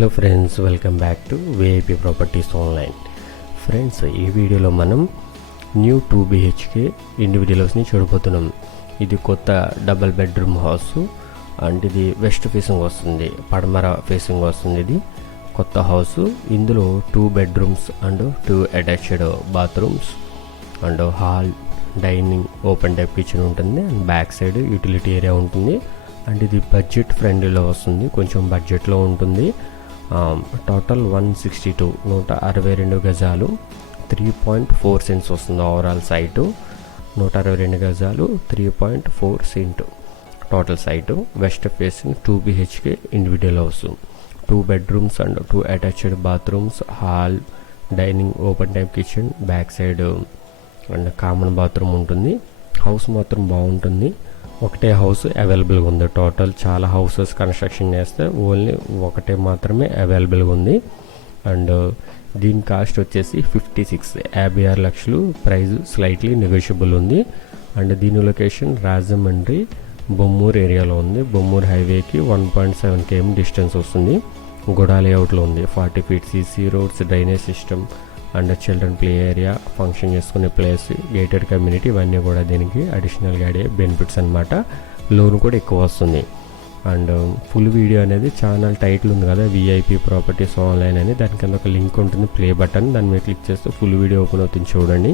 Hello friends welcome back to VIP properties online friends ఈ వీడియోలో మనం న్యూ టూ బిహెచ్కే ఇండివిజువల్ హౌస్ని చూడబోతున్నాం. ఇది కొత్త డబల్ బెడ్రూమ్ హౌస్ అండ్ ఇది వెస్ట్ ఫేసింగ్ వస్తుంది పడమర ఫేసింగ్ వస్తుంది ఇది కొత్త హౌస్ ఇందులో two bedrooms and two attached bathrooms and hall dining open type kitchen ఉంటుంది. And back side utility area ఉంటుంది. అండ్ ఇది బడ్జెట్ ఫ్రెండ్లీలో వస్తుంది కొంచెం బడ్జెట్లో ఉంటుంది. టోటల్ వన్ సిక్స్టీ టూ నూట అరవై రెండు గజాలు. త్రీ పాయింట్ ఫోర్ సెంట్స్ వస్తుంది ఓవరాల్ సైటు నూట అరవై రెండు గజాలు three point four cent total site west facing two BHK individual house two bedrooms and two attached bathrooms hall dining open type kitchen back side and common bathroom ఉంటుంది. House మాత్రం బాగుంటుంది. ఒకటే house అవైలబుల్గా ఉంది. టోటల్ చాలా houses construction చేస్తే only ఒకటే మాత్రమే అవైలబుల్గా ఉంది. అండ్ దీని కాస్ట్ వచ్చేసి ఫిఫ్టీ సిక్స్ యాభై ఆరు లక్షలు. ప్రైస్ స్లైట్లీ నెగోషియబుల్ ఉంది. అండ్ దీని లొకేషన్ రాజమండ్రి బొమ్మూరు ఏరియాలో ఉంది. బొమ్మూరు హైవేకి one point seven KM distance వస్తుంది. గుడా లేఅవుట్లో ఉంది. Forty feet CC roads drainage system and children play area function చేసుకునే ప్లేస్ గేటెడ్ కమ్యూనిటీ ఇవన్నీ కూడా దీనికి అడిషనల్గా అడే బెనిఫిట్స్ అనమాట లోన్ కూడా ఎక్కువ వస్తుంది. అండ్ um, ఫుల్ వీడియో అనేది ఛానల్ టైటిల్ ఉంది కదా విఐపి ప్రాపర్టీస్ ఆన్లైన్ అని. దాని కింద ఒక లింక్ ఉంటుంది ప్లే బటన్ దాని మీద క్లిక్ చేస్తే ఫుల్ వీడియో ఓపెన్ అవుతుంది చూడండి.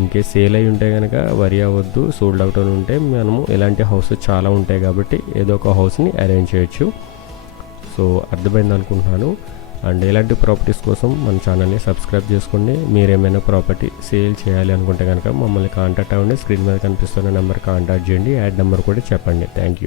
ఇంకే సేల్ అయి ఉంటే కనుక వరి అవ్వద్దు. సోల్డ్ అవుట్ అని ఉంటే మనము ఇలాంటి హౌస్ చాలా ఉంటాయి కాబట్టి ఏదో ఒక హౌస్ని అరేంజ్ చేయొచ్చు. సో అర్థమైంది అనుకుంటున్నాను. అండ్ ఇలాంటి ప్రాపర్టీస్ కోసం మన ఛానల్ని సబ్స్క్రైబ్ చేసుకోండి. మీరేమైనా ప్రాపర్టీ సేల్ చేయాలి అనుకుంటే కనుక మమ్మల్ని కాంటాక్ట్ అవ్వండి. స్క్రీన్ మీద కనిపిస్తున్న నెంబర్ కాంటాక్ట్ చేయండి. యాడ్ నెంబర్ కూడా చెప్పండి. Thank you.